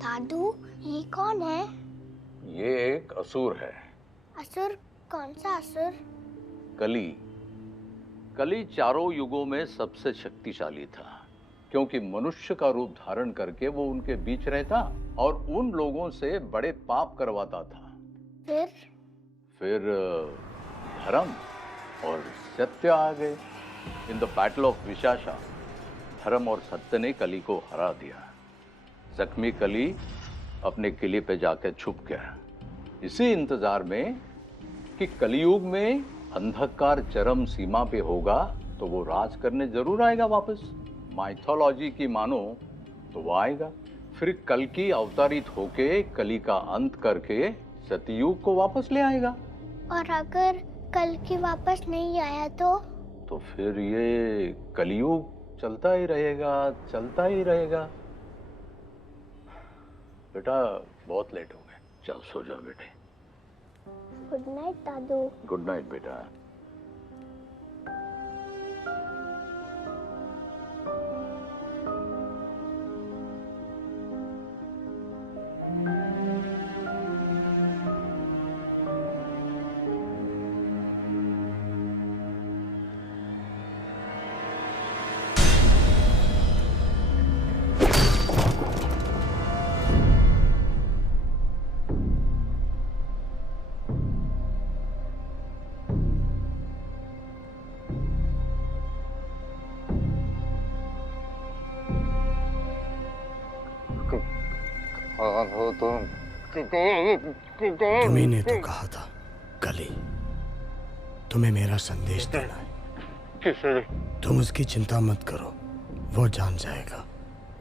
दादू, ये कौन है? ये एक असुर है। असुर? कौन सा असुर? कली। कली चारों युगों में सबसे शक्तिशाली था, क्योंकि मनुष्य का रूप धारण करके वो उनके बीच रहता और उन लोगों से बड़े पाप करवाता था। फिर धर्म और सत्य आ गए। In the battle of Vishakha धर्म और सत्य ने कली को हरा दिया। जख्मी कली अपने किले पे जाकर छुप गया, इसी इंतजार में कि कलयुग में अंधकार चरम सीमा पे होगा तो वो राज करने जरूर आएगा वापस। माइथोलॉजी की मानो तो वो आएगा, फिर कल की अवतारित होके कली का अंत करके सतयुग को वापस ले आएगा। और अगर कल की वापस नहीं आया तो फिर ये कलयुग चलता ही रहेगा, चलता ही रहेगा। बेटा बहुत लेट हो गए, चल सो जाओ बेटे। गुड नाइट दादू। गुड नाइट बेटा। तुम्ही ने तो कहा था कली, तुम्हें मेरा संदेश देना है। तुम उसकी चिंता मत करो, वो जान जाएगा।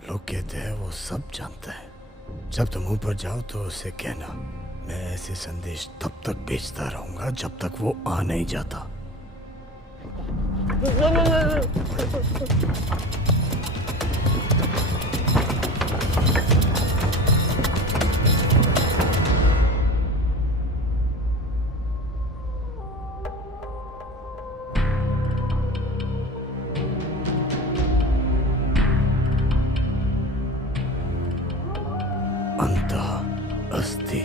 लोग कहते हैं वो सब जानता है। जब तुम ऊपर जाओ तो उसे कहना मैं ऐसे संदेश तब तक भेजता रहूंगा जब तक वो आ नहीं जाता। अंतः अस्ति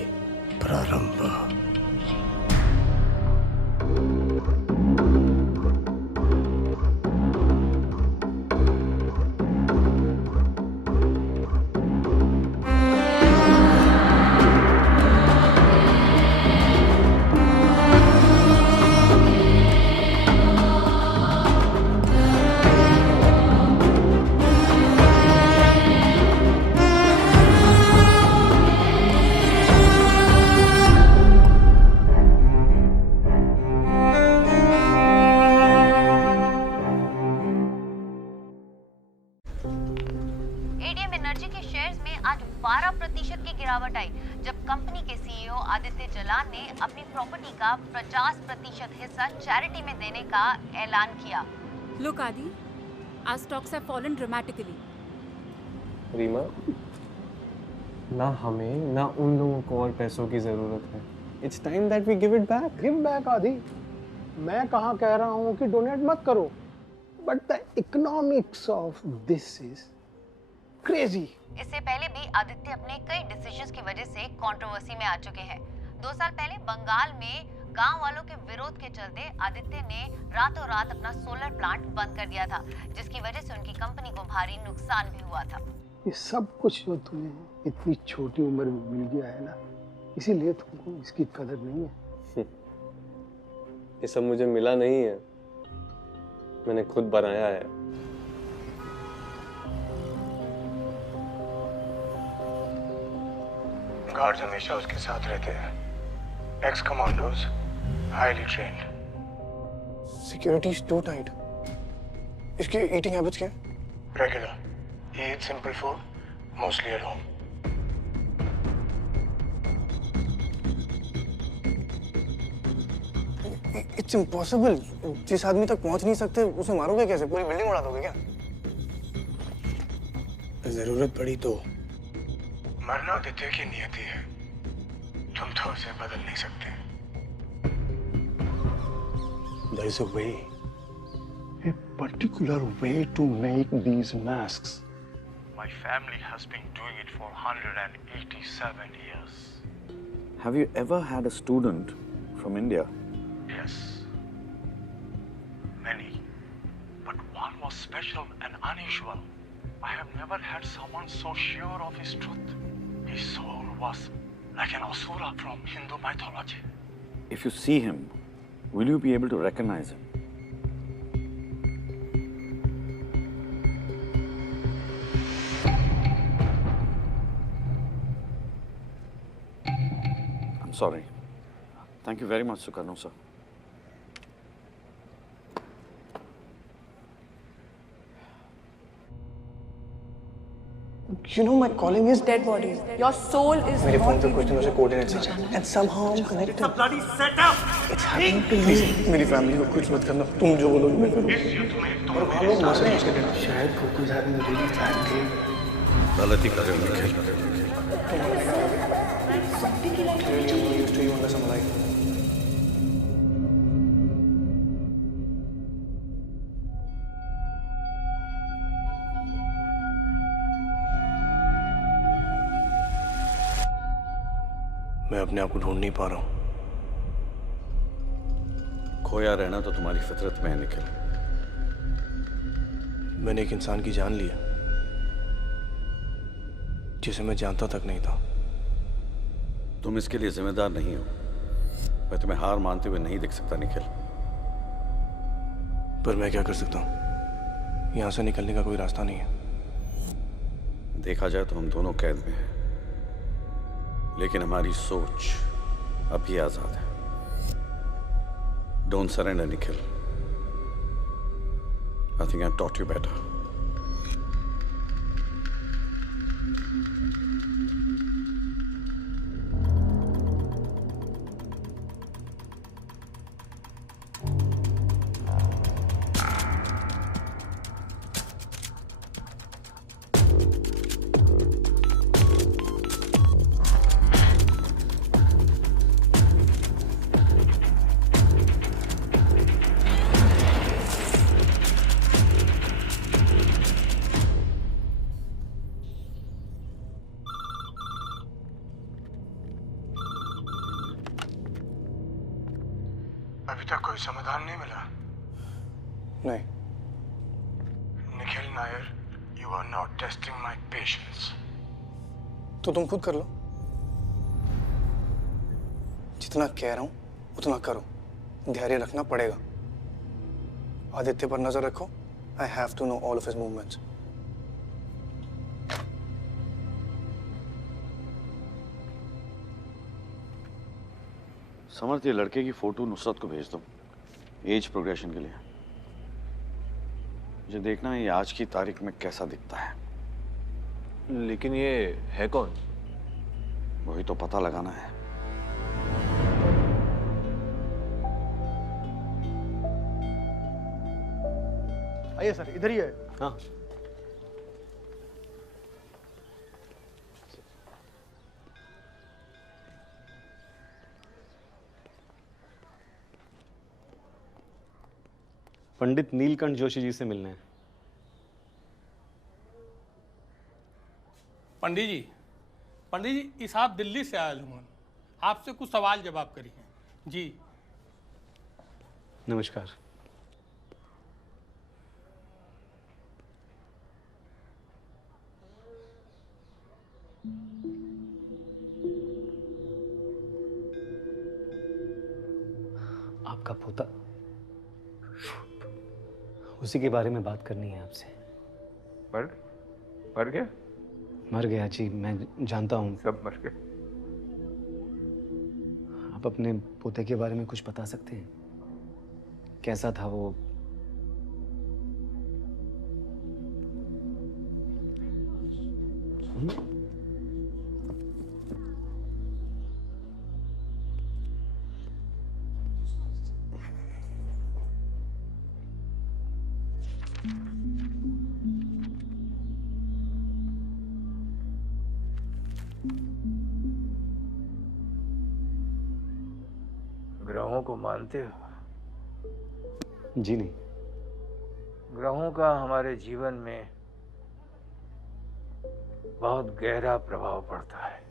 प्रारंभः। एडीएम एनर्जी के शेयर्स में आज 12% की गिरावट आई, जब कंपनी के सीईओ आदित्य जलान ने अपनी प्रॉपर्टी का 50% हिस्सा चैरिटी में देने का ऐलान किया। Look Adi, our stocks have fallen dramatically. Reema, ना हमें ना उन लोगों को और पैसों की जरूरत है। It's time that we give it back. Give back आदि। मैं कहाँ कह रहा हूँ कि डोनेट मत करो, but the economics of this is crazy. इससे पहले भी आदित्य अपने कई डिसीजंस की वजह से कंट्रोवर्सी में आ चुके हैं। 2 साल पहले बंगाल में गांव वालों के विरोध के चलते आदित्य ने रातों रात अपना सोलर प्लांट बंद कर दिया था, जिसकी वजह से उनकी कंपनी को भारी नुकसान भी हुआ था। ये सब कुछ जो तुम्हें इतनी छोटी उम्र में मिल गया है ना, इसीलिए तुमको इसकी कदर नहीं है। ये सब मुझे मिला नहीं है, मैंने खुद बनाया है। गार्ड्स हमेशा उसके साथ रहते हैं, ex commandos, highly trained. Security is too tight. इसकी ईटिंग हैबिट्स क्या है? Regular, he eats simple food, mostly at home. It's impossible. जिस आदमी तक पहुंच नहीं सकते उसे मारोगे कैसे? पूरी बिल्डिंग उड़ा दोगे क्या? जरूरत पड़ी तो। मरना आदित्य की नियति है, तुम तो उसे बदल नहीं सकते। There is a way. A particular way to make these masks. My family has been doing it for 187 years. Have you ever had a student from India? Yes. Many. But one was special and unusual. I have never had someone so sure of his truth. His soul was like an asura from Hindu mythology. If you see him, will you be able to recognize him? I'm sorry. Thank you very much, Sukarno sir. You know my calling is dead bodies. Your soul is मेरे phone not पे कुछ दिनों से coordinates आ रहे हैं and somehow I'm connected. It's a bloody setup. It's happening to me. मेरी family को कुछ मत करना. तुम जो बोलोगे मैं करूँगा. और वहाँ लोग मस रहे हैं उसके दिन. शायद कोई आदमी really fan थे. गलती कर रहे हो Nikhil. Used to you unless I'm alive. मैं अपने आप को ढूंढ नहीं पा रहा हूं. खोया रहना तो तुम्हारी फितरत में है निखिल. मैंने एक इंसान की जान ली है जिसे मैं जानता तक नहीं था. तुम इसके लिए जिम्मेदार नहीं हो. मैं तुम्हें हार मानते हुए नहीं देख सकता निखिल. पर मैं क्या कर सकता हूं? यहां से निकलने का कोई रास्ता नहीं है. देखा जाए तो हम दोनों कैद में हैं, लेकिन हमारी सोच अभी आजाद है. Don't surrender Nikhil. I think I taught you better. अभी तक कोई समाधान नहीं मिला. नहीं. Nikhil Nair, you are not testing my patience. तो तुम खुद कर लो. जितना कह रहा हूं उतना करो. धैर्य रखना पड़ेगा. आदित्य पर नजर रखो. I have to know all of his movements. समर्थ, ये लड़के की फोटो नुसरत को भेज दो एज प्रोग्रेशन के लिए. मुझे देखना है ये आज की तारीख में कैसा दिखता है. लेकिन ये है कौन? वही तो पता लगाना है. आइए सर, इधर ही है. हाँ. पंडित नीलकंठ जोशी जी से मिलने हैं. पंडित जी इस आप दिल्ली से आयल हूँ. आपसे कुछ सवाल जवाब करिए. जी नमस्कार. आपका पोता, उसी के बारे में बात करनी है आपसे. मर गया? मर गया जी, मैं जानता हूँ. सब मर गए. आप अपने पोते के बारे में कुछ बता सकते हैं? कैसा था वो? ग्रहों को मानते हो? जी नहीं. ग्रहों का हमारे जीवन में बहुत गहरा प्रभाव पड़ता है।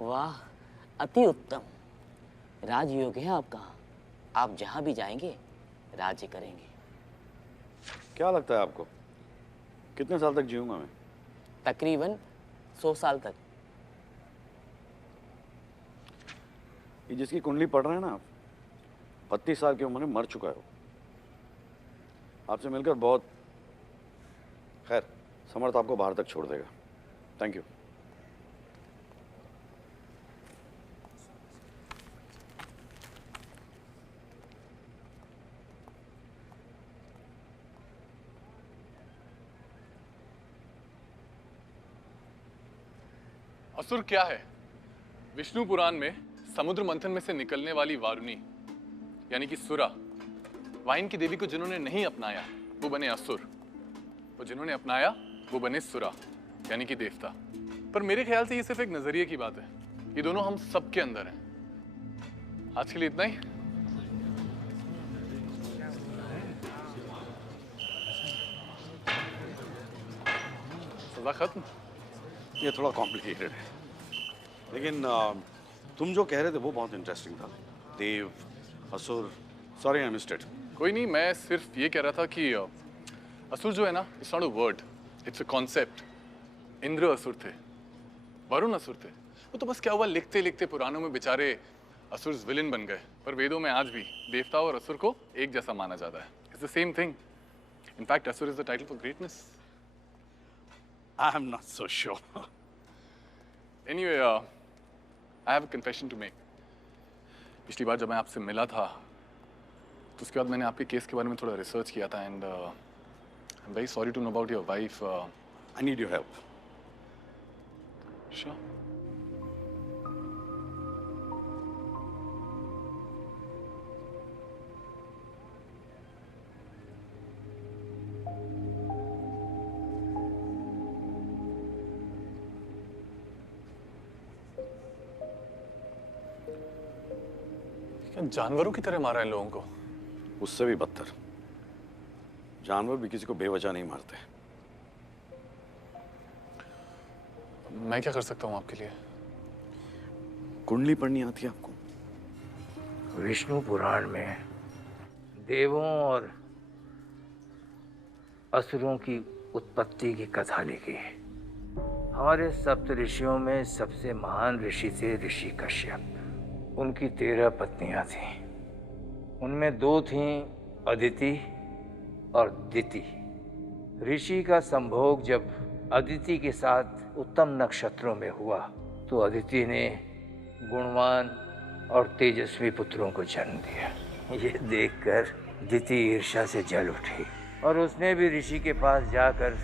वाह, अति उत्तम। राजयोग है आपका। आप जहां भी जाएंगे राज्य करेंगे। क्या लगता है आपको कितने साल तक जीऊंगा मैं? तकरीबन 100 साल तक। ये जिसकी कुंडली पढ़ रहे हैं ना आप, 32 साल की उम्र में मर चुका है वो। आपसे मिलकर बहुत, खैर समर्थ आपको बाहर तक छोड़ देगा। Thank you. असुर क्या है? विष्णु पुराण में समुद्र मंथन में से निकलने वाली वारुणी यानी कि सुरा, वाइन की देवी को जिन्होंने नहीं अपनाया वो बने असुर, और जिन्होंने अपनाया वो बने सुरा यानी कि देवता। पर मेरे ख्याल से ये सिर्फ एक नजरिए की बात है। ये दोनों हम सबके अंदर हैं। आज के लिए इतना ही। सजा खत्म। ये थोड़ा कॉम्प्लिकेटेड है, लेकिन तुम जो कह रहे थे वो बहुत इंटरेस्टिंग था। देव, असुर, सॉरी आई मिस्ड इट। कोई नहीं, मैं सिर्फ ये कह रहा था कि असुर जो है ना, it's not a word, it's a concept. Indra असुर थे, वरुण असुर थे। वो तो बस क्या हुआ, लिखते लिखते पुराणों में बेचारे असुर विलेन बन गए। पर वेदों में आज भी देवता और असुर को एक जैसा माना जाता है। It's the same thing. In fact Asur is the title for greatness. I am not so sure. Anyway, I have a confession to make. पिछली बार जब मैं आपसे मिला था तो उसके बाद मैंने आपके केस के बारे में थोड़ा रिसर्च किया था and I am very sorry to know about your wife. I need your help. Sure. जानवरों की तरह मारा इन लोगों को? उससे भी बदतर। जानवर भी किसी को बेवजह नहीं मारते। मैं क्या कर सकता हूँ आपके लिए? कुंडली पढ़नी आती है आपको? विष्णु पुराण में देवों और असुरों की उत्पत्ति की कथा लिखी है। हमारे सप्त ऋषियों में सबसे महान ऋषि थे ऋषि कश्यप। उनकी 13 पत्नियां थीं। उनमें 2 थीं अदिति और दिति। ऋषि का संभोग जब अदिति के साथ उत्तम नक्षत्रों में हुआ तो अदिति ने गुणवान और तेजस्वी पुत्रों को जन्म दिया। ये देखकर दिति ईर्ष्या से जल उठी और उसने भी ऋषि के पास जाकर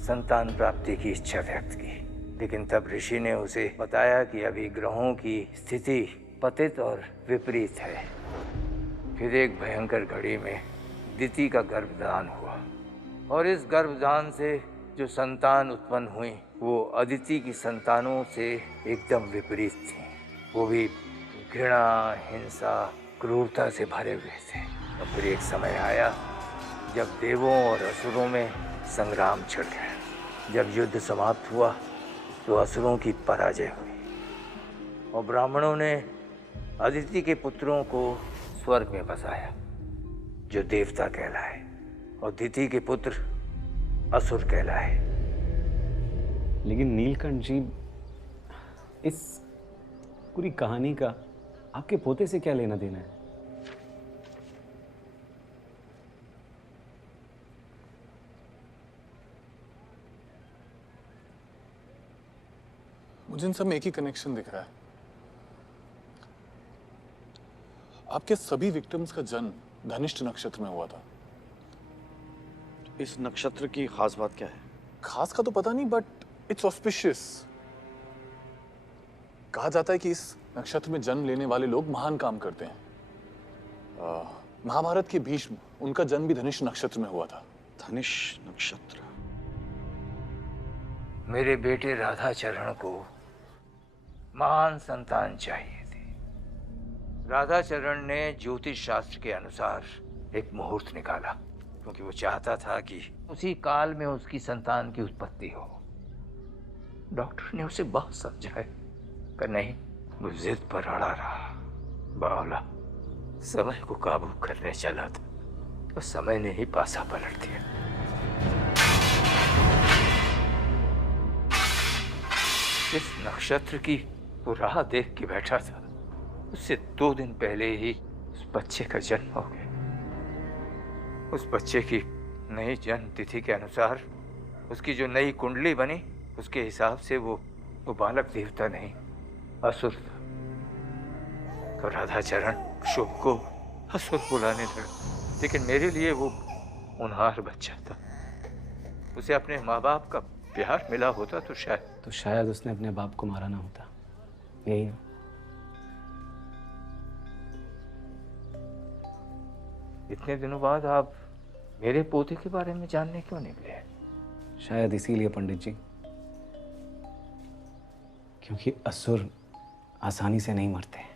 संतान प्राप्ति की इच्छा व्यक्त की। लेकिन तब ऋषि ने उसे बताया कि अभी ग्रहों की स्थिति पतित और विपरीत है। फिर एक भयंकर घड़ी में दिति का गर्भदान हुआ और इस गर्भदान से जो संतान उत्पन्न हुई वो अदिति की संतानों से एकदम विपरीत थी। वो भी घृणा, हिंसा, क्रूरता से भरे हुए थे। और फिर एक समय आया जब देवों और असुरों में संग्राम छिड़ गया। जब युद्ध समाप्त हुआ तो असुरों की पराजय हुई और ब्राह्मणों ने अदिति के पुत्रों को स्वर्ग में बसाया जो देवता कहलाए और दिति के पुत्र असुर कहलाए। लेकिन नीलकंठ जी, इस पूरी कहानी का आपके पोते से क्या लेना देना है? मुझे इन सब में एक ही कनेक्शन दिख रहा है। आपके सभी विक्टिम्स का जन्म धनिष्ठ नक्षत्र में हुआ था। इस नक्षत्र की खास बात क्या है? खास का तो पता नहीं, बट इट्स ऑस्पिशियस। कहा जाता है कि इस नक्षत्र में जन्म लेने वाले लोग महान काम करते हैं। महाभारत के भीष्म, उनका जन्म भी धनिष्ठ नक्षत्र में हुआ था। धनिष्ठ नक्षत्र। मेरे बेटे राधाचरण को महान संतान चाहिए थी। राधाचरण ने ज्योतिष शास्त्र के अनुसार एक मुहूर्त निकाला, क्योंकि वो चाहता था कि उसी काल में उसकी संतान की उत्पत्ति हो। डॉक्टर ने उसे बहुत समझाया, पर नहीं, वो जिद पर अड़ा रहा। बावला समय को काबू करने चला था, तो समय ने ही पासा पलट दिया। इस नक्षत्र की वो राह देख के बैठा था, उससे 2 दिन पहले ही उस बच्चे का जन्म हो गया। उस बच्चे की नई जन्म तिथि के अनुसार उसकी जो नई कुंडली बनी, उसके हिसाब से वो बालक देवता नहीं, असुर था। तो राधाचरण शुभ को असुर बुलाने लगा, लेकिन मेरे लिए वो उन्हार बच्चा था। उसे अपने माँ बाप का प्यार मिला होता तो शायद उसने अपने बाप को मारा ना होता, यही ना? इतने दिनों बाद आप मेरे पोते के बारे में जानने क्यों निकले? शायद इसीलिए पंडित जी, क्योंकि असुर आसानी से नहीं मरते।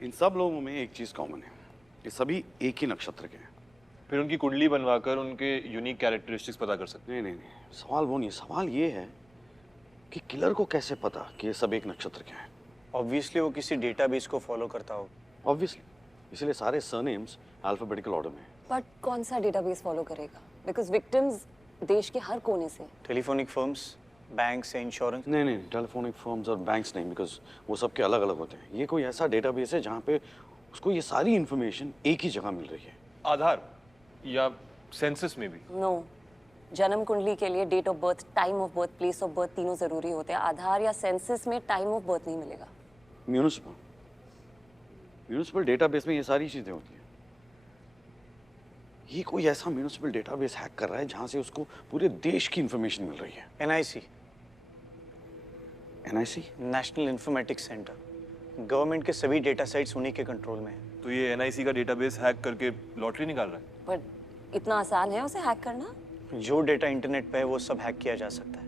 इन सब लोगों में एक चीज कॉमन है, ये सभी एक ही नक्षत्र के हैं। फिर उनकी कुंडली बनवाकर उनके यूनिक कैरेक्टरिस्टिक्स पता कर सकते हैं। नहीं, सवाल वो नहीं, सवाल ये है कि किलर को कैसे पता कि ये सब एक नक्षत्र के हैं। ऑब्वियसली वो किसी डेटाबेस को फॉलो करता हो। ऑब्वियसली, इसलिए सारे सरनेम्स अल्फाबेटिकल ऑर्डर में। बट कौन सा डेटाबेस फॉलो करेगा? बिकॉज विक्टिम्स देश के हर कोने से। Telephonic firms, banks, insurance? नहीं, टेलीफोनिक फर्म्स और बैंक्स नहीं, बिकॉज वो सबके अलग अलग होते हैं। ये कोई ऐसा डेटाबेस है जहाँ पे उसको ये सारी इंफॉर्मेशन एक ही जगह मिल रही है। आधार या सेंसस में भी? नो, जन्म कुंडली के लिए date of birth, time of birth, place of birth तीनों जरूरी होते हैं। आधार या सेंसस में टाइम ऑफ बर्थ नहीं मिलेगा। म्यूनिसिपल डेटाबेस में ये सारी चीजें होती हैं। ये कोई ऐसा म्यूनिसिपल डेटाबेस हैक कर रहा है जहां से उसको पूरे देश की इंफॉर्मेशन मिल रही है। NIC, national informatics centre, government के सभी डेटा साइट्स उन्हीं के कंट्रोल में है। तो ये एनआईसी का डेटाबेस हैक करके लॉटरी निकाल रहा है? बट इतना आसान है उसे हैक करना? जो डेटा इंटरनेट पे है वो सब हैक किया जा सकता है,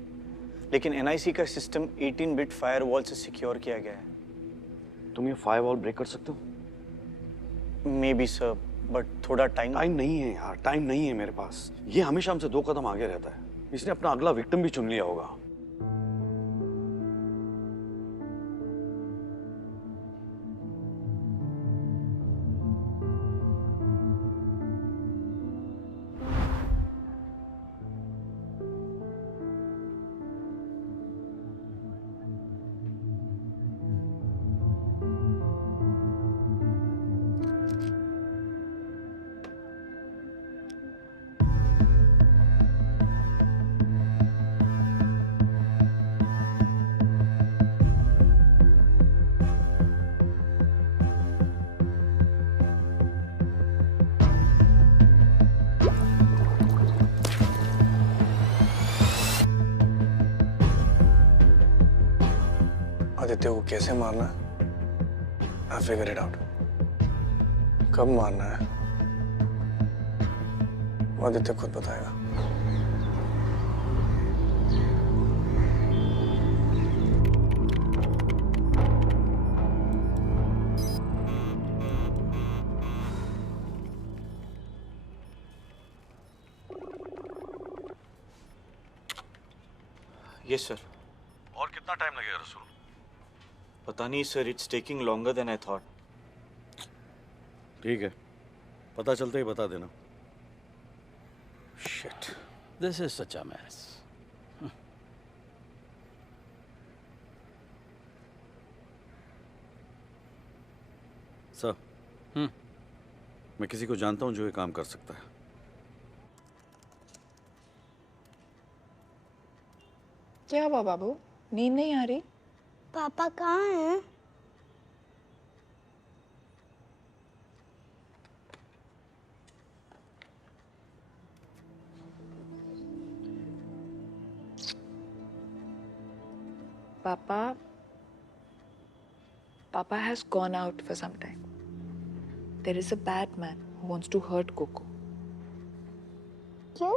लेकिन एनआईसी का सिस्टम 18 बिट फायरवॉल से सिक्योर किया गया है। तुम ये फायरवॉल ब्रेक कर सकते हो? मे बी सर, बट थोड़ा टाइम नहीं है यार, टाइम नहीं है मेरे पास। ये हमेशा हमसे 2 कदम आगे रहता है। इसने अपना अगला विक्टिम भी चुन लिया होगा। आदित्य को कैसे मारना है, आई फिगर इट आउट। कब मारना है वो आदित्य खुद बताएगा। Yes sir. और कितना टाइम लगेगा रसूल? पता नहीं sir, it's taking longer than I thought. ठीक है, पता चलते ही बता देना। Shit, this is such a mess. Sir, मैं किसी को जानता हूं जो ये काम कर सकता है। क्या हुआ बाबू, नींद नहीं आ रही? पापा कहाँ हैं? Papa has gone out for some time. There is a bad man who wants to hurt Coco. क्यों?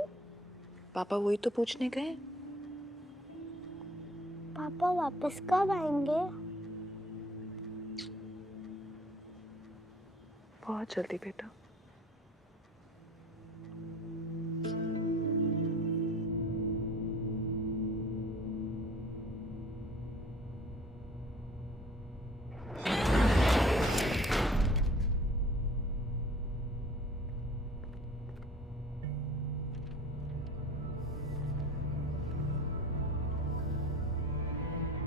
पापा वही तो पूछने गए। पापा वापस कब आएंगे? बहुत जल्दी बेटा।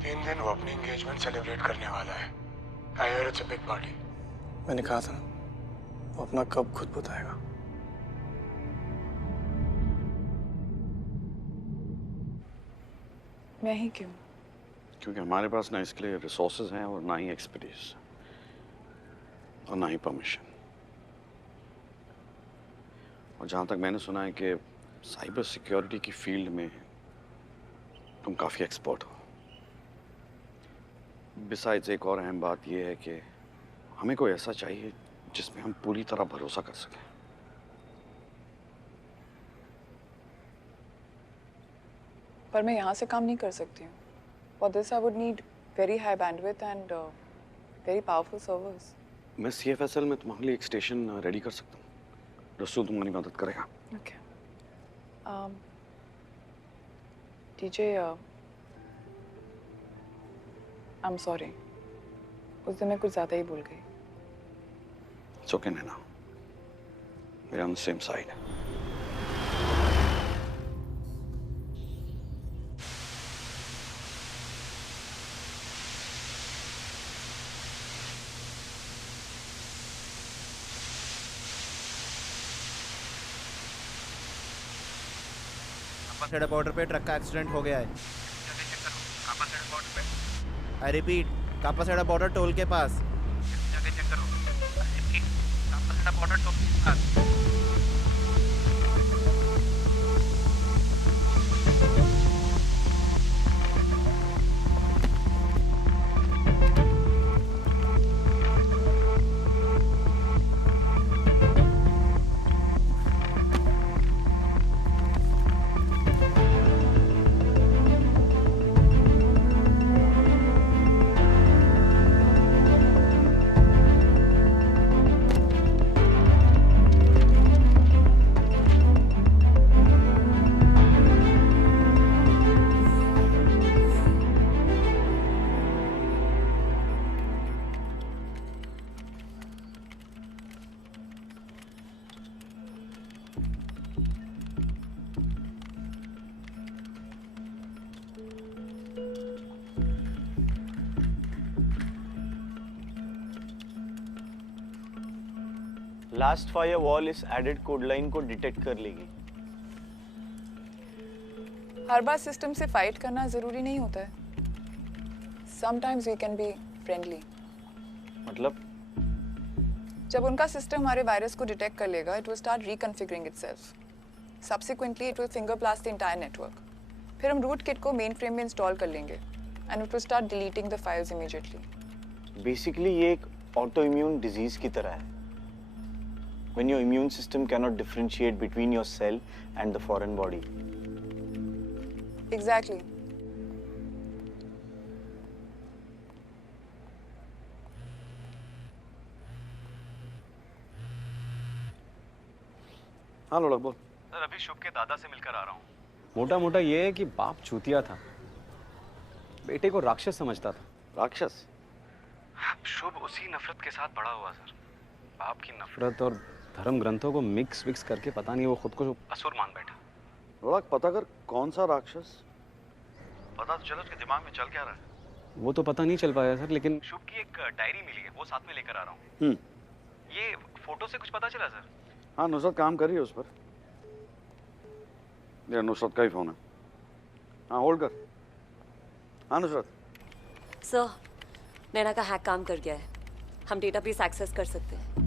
तीन दिन वो अपनी एंगेजमेंट सेलिब्रेट करने वाला है। I hear it's a big party. मैंने कहा था वो अपना कब खुद बताएगा। मैं ही क्यों? क्योंकि हमारे पास ना इसके लिए रिसोर्सेज हैं और ना ही एक्सपर्टीज और ना ही परमिशन। और जहाँ तक मैंने सुना है कि साइबर सिक्योरिटी की फील्ड में तुम काफ़ी एक्सपर्ट हो। बिसाइड्स एक और अहम बात यह है कि हमें कोई ऐसा चाहिए जिसमें हम पूरी तरह भरोसा कर सकें। पर मैं यहाँ से काम नहीं कर सकती हूँ। For this I would need very high bandwidth and very powerful servers. मैं CFSL में तुम्हारे लिए एक स्टेशन रेडी कर सकता हूँ। रसूल तुम्हारी मदद करेगा। Okay. DJ, I'm sorry. उस दिन मैं कुछ ज़्यादा ही भूल गई। It's okay, Naina. We're on the same side. Kapashera border पे ट्रक का एक्सीडेंट हो गया है। I repeat, Kapashera border toll के पास। बॉर्डर टोल के पास। लास्ट फायर वॉल इस एडेड कोड लाइन को डिटेक्ट कर लेगी। हर बार सिस्टम से फाइट करना जरूरी नहीं होता है। Sometimes we can be friendly. मतलब? जब उनका सिस्टम हमारे वायरस को डिटेक्ट कर लेगा, it will start reconfiguring itself. Subsequently, it will finger blast the entire network. फिर हम रूट किट को मेन फ्रेम में इंस्टॉल कर लेंगे, and it will start deleting the files immediately. Basically, ये एक autoimmune disease की तरह है. When your immune system cannot differentiate between your cell and the foreign body. Exactly. हाँ लोड़क बोल। सर अभी शुभ के दादा से मिलकर आ रहा हूँ। मोटा मोटा ये है कि बाप चूतिया था, बेटे को राक्षस समझता था। राक्षस? शुभ उसी नफरत के साथ बड़ा हुआ सर। बाप की नफरत और धर्म ग्रंथों को मिक्स करके पता नहीं वो खुद को असुर मान बैठा। लोड़क पता कर कौन सा राक्षस? पता तो चलो उसके दिमाग में चल क्या रहा है। वो तो पता नहीं चल पाया सर, लेकिन शुभ की एक डायरी मिली है, वो साथ में लेकर आ रहा हूँ। ये फोटो से कुछ पता चला सर? हाँ नुसरत काम कर रही है उस पर। ये नुसरत का ही फोन है। हाँ होल्ड कर। हाँ नुसरत। सर, नैना का हैक काम कर गया है। हम डेटाबेस एक्सेस कर सकते हैं।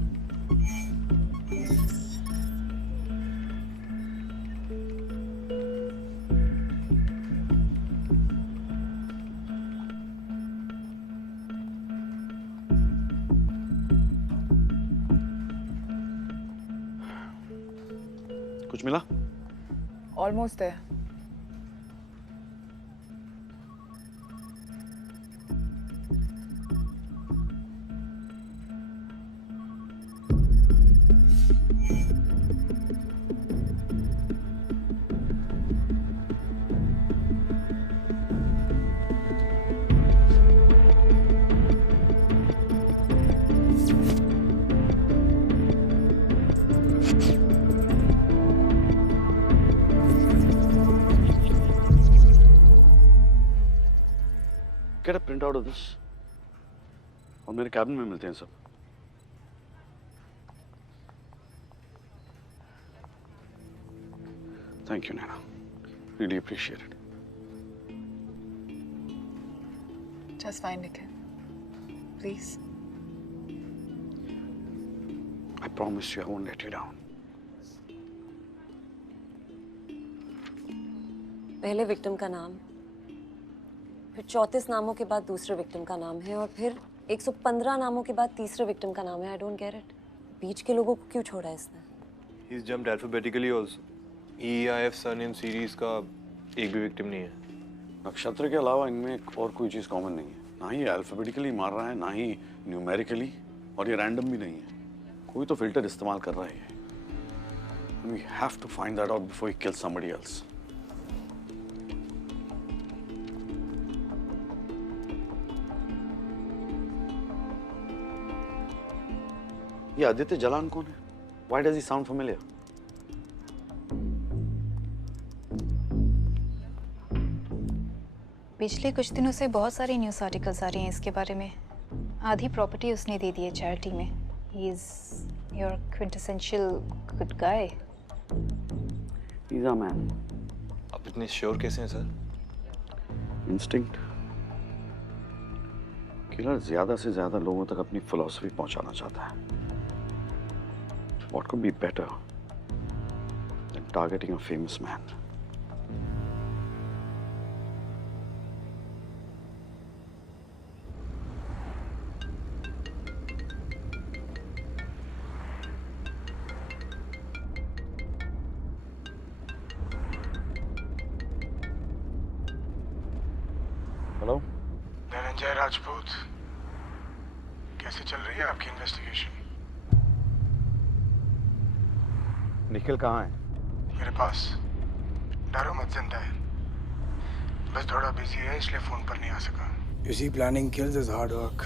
कुछ मिला? Almost there. Get a print out of this. और मेरे कैबिन में मिलते हैं सब. Thank you, Naina. Really appreciate it. Just fine, Nikhil. Please. I promise you I won't let you down. पहले विक्टिम का नाम, फिर 34 नामों के बाद दूसरे विक्टिम का नाम है और फिर 115 नामों के बाद तीसरे विक्टिम का नाम है। I don't get it. बीच के लोगों को क्यों छोड़ा इसने? He's jumped alphabetically also. EIF surname series का एक भी विक्टिम नहीं है। नक्षत्र के अलावा इनमें और कोई चीज कॉमन नहीं है। ना ही अल्फाबेटिकली मार रहा है, ना ही न्यूमेरिकली, और ये रैंडम भी नहीं है। कोई तो फिल्टर इस्तेमाल कर रहा है। We have to find that out before he kills somebody else. ये आदित्य जलान कौन है? Why does he sound familiar? पिछले कुछ दिनों से बहुत सारी न्यूज़ आर्टिकल्स आ रही हैं इसके बारे में। आधी प्रॉपर्टी उसने दे दी है चैरिटी में। He is your quintessential good guy. He's a man. आप इतने श्योर कैसे हैं सर? Instinct. किलर ज्यादा से ज्यादा लोगों तक अपनी फिलॉसफी पहुंचाना चाहता है। What could be better than targeting a famous man? Hello Dhananjay Rajput, कैसे चल रही है आपकी इन्वेस्टिगेशन? निखिल कहाँ है? मेरे पास। डरो मत, जिंदा है। बस थोड़ा बिजी है इसलिए फोन पर नहीं आ सका। You see, planning kills is hard work,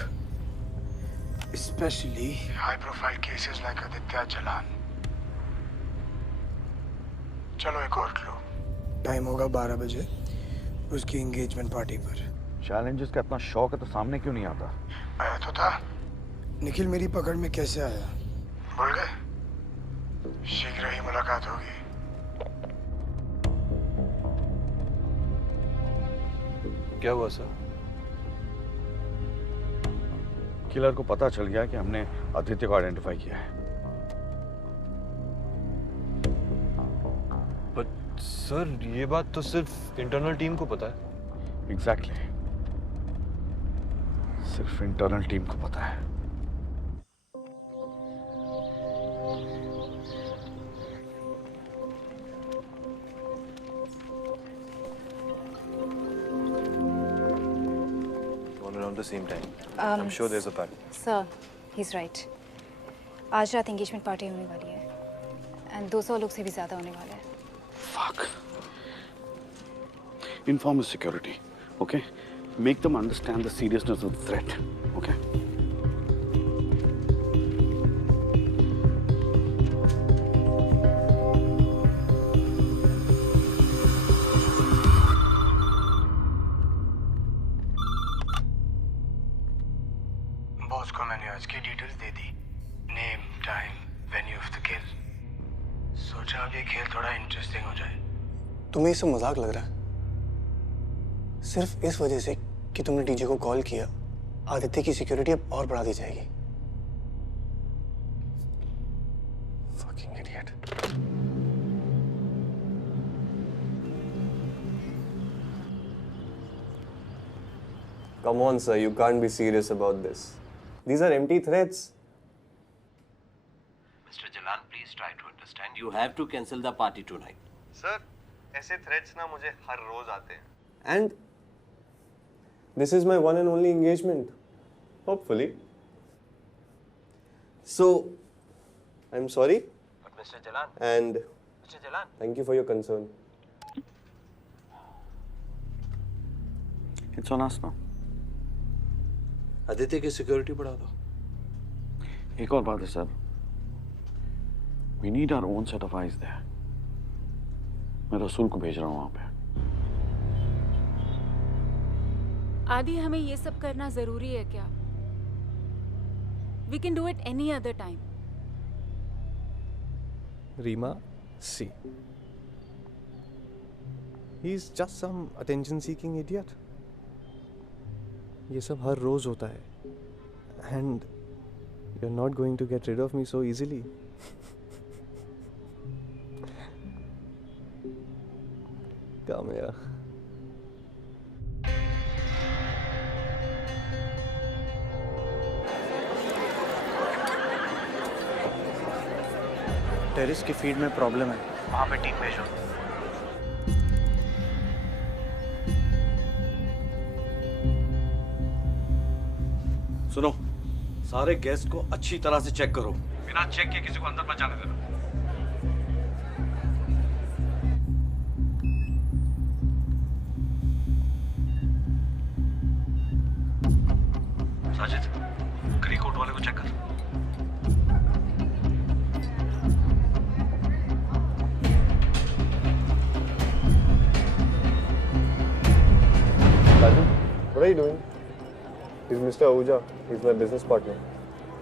especially high-profile cases like Aditya Jalan. चलो एक और क्लू। टाइम होगा 12 बजे उसकी एंगेजमेंट पार्टी पर। चैलेंजेस का इतना शौक है तो सामने क्यों नहीं आता? आया तो था। निखिल मेरी पकड़ में कैसे आया? भूल गए? शीघ्र ही मुलाकात होगी। क्या हुआ सर? किलर को पता चल गया कि हमने आदित्य को आइडेंटिफाई किया है। बट सर ये बात तो सिर्फ इंटरनल टीम को पता है। एग्जैक्टली। सिर्फ इंटरनल टीम को पता है। Around the same time. I'm sure there's a pattern. Sir, he's right. आज रात एंगेजमेंट पार्टी होने वाली है एंड 200 लोग से भी ज्यादा होने वाले हैं। Fuck. Inform the security, okay? Make them understand the seriousness of the threat, okay? Boss को मैंने आज की details they the. Name, time, venue of the किल। सोचा अब ये खेल थोड़ा इंटरेस्टिंग हो जाए। तुम्हें ये सब मजाक लग रहा है? सिर्फ इस वजह से कि तुमने डीजे को कॉल किया, आदित्य की सिक्योरिटी अब और बढ़ा दी जाएगी। Fucking idiot. Come on, sir. You can't be serious about this. These are empty threats. Mr. Jalan, please try to understand. You have to cancel the party tonight. Sir, ऐसे threats ना मुझे हर रोज आते हैं. And this is my one and only engagement. Hopefully. So, I'm sorry. But Mr. Jalan. And Mr. Jalan. thank you for your concern. It's on us now. Aditya की security बढ़ा दो. एक और बात है sir. We need our own set of eyes there. मैं रसूल को भेज रहा हूँ वहाँ पे. आदि, हमें ये सब करना जरूरी है क्या? We can do it any other time. Reema, see. He's just some attention-seeking idiot. ये सब हर रोज होता है. And you're not going to get rid of me so easily. Come here. Terrace की फीड में प्रॉब्लम है, वहाँ पे टीम भेजो. सुनो, सारे गेस्ट को अच्छी तरह से चेक करो. बिना चेक के किसी को अंदर मत जाने देना. साजिद, ग्री कोट वाले को चेक कर. What are you doing? He's Mr. Ahuja. He's my business partner.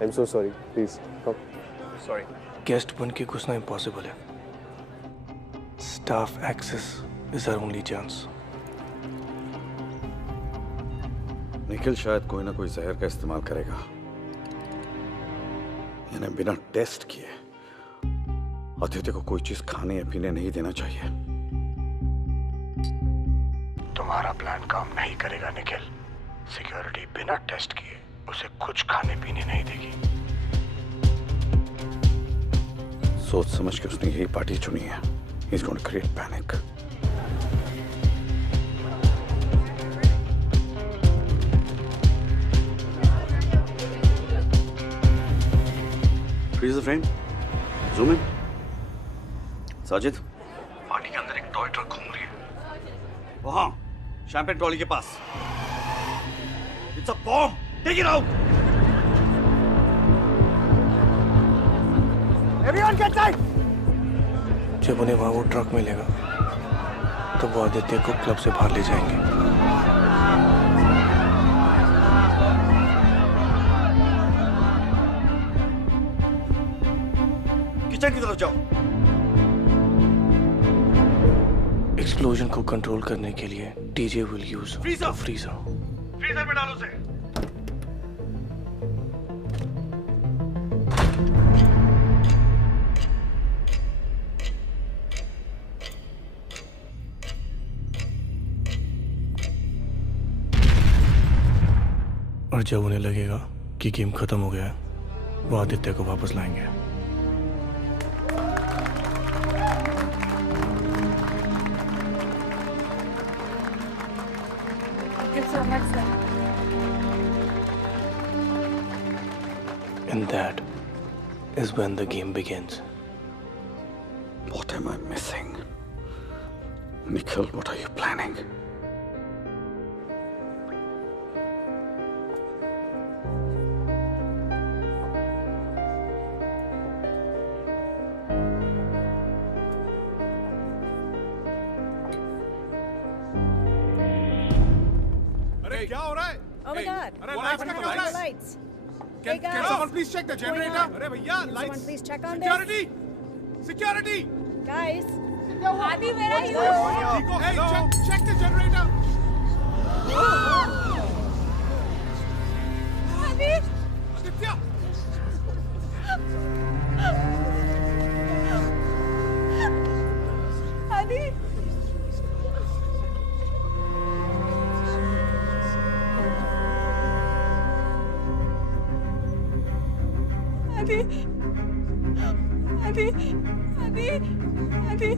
I'm so sorry. Please, come. Sorry. Guest बन के घुसना impossible है. Staff access is our only chance. Nikhil शायद कोई ना कोई जहर का इस्तेमाल करेगा. यानी बिना टेस्ट किए आदित्य को कोई चीज खाने या पीने नहीं देना चाहिए. तुम्हारा प्लान काम नहीं करेगा निखिल. सिक्योरिटी बिना टेस्ट किए उसे कुछ खाने पीने नहीं देगी. सोच समझ के उसने यही पार्टी चुनी है. He's going to create panic. Freeze the frame. Zoom in. Sajid, party के अंदर एक टॉय ट्रक घूम रही है. वहाँ शैंपेन ट्रॉली के पास. It's a bomb. Take it out. Everyone get tight. जब उन्हें वहाँ वो ट्रक मिलेगा, तो वो आदित्य को क्लब से बाहर ले जाएंगे. किचन की तरफ जाओ. एक्सप्लोजन को कंट्रोल करने के लिए DJ will use freezer. Freezer में डालो उसे. और जब उन्हें लगेगा कि गेम खत्म हो गया है, वो आदित्य को वापस लाएंगे. And that is when the game begins. What am I missing? Nikhil, what are you planning? अरे क्या हो रहा है? Oh my God! अरे What's लाइट्स happening का to the lights? Hey Can guys! someone please check the What's going generator? on? अरे भैया Can lights. someone please check on Security! this? Security! Guys! Adi, where are you? Nico, hey, check the generator. Adi! Aditya! Adi! Adi! आदि आदि आदि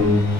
Thank you.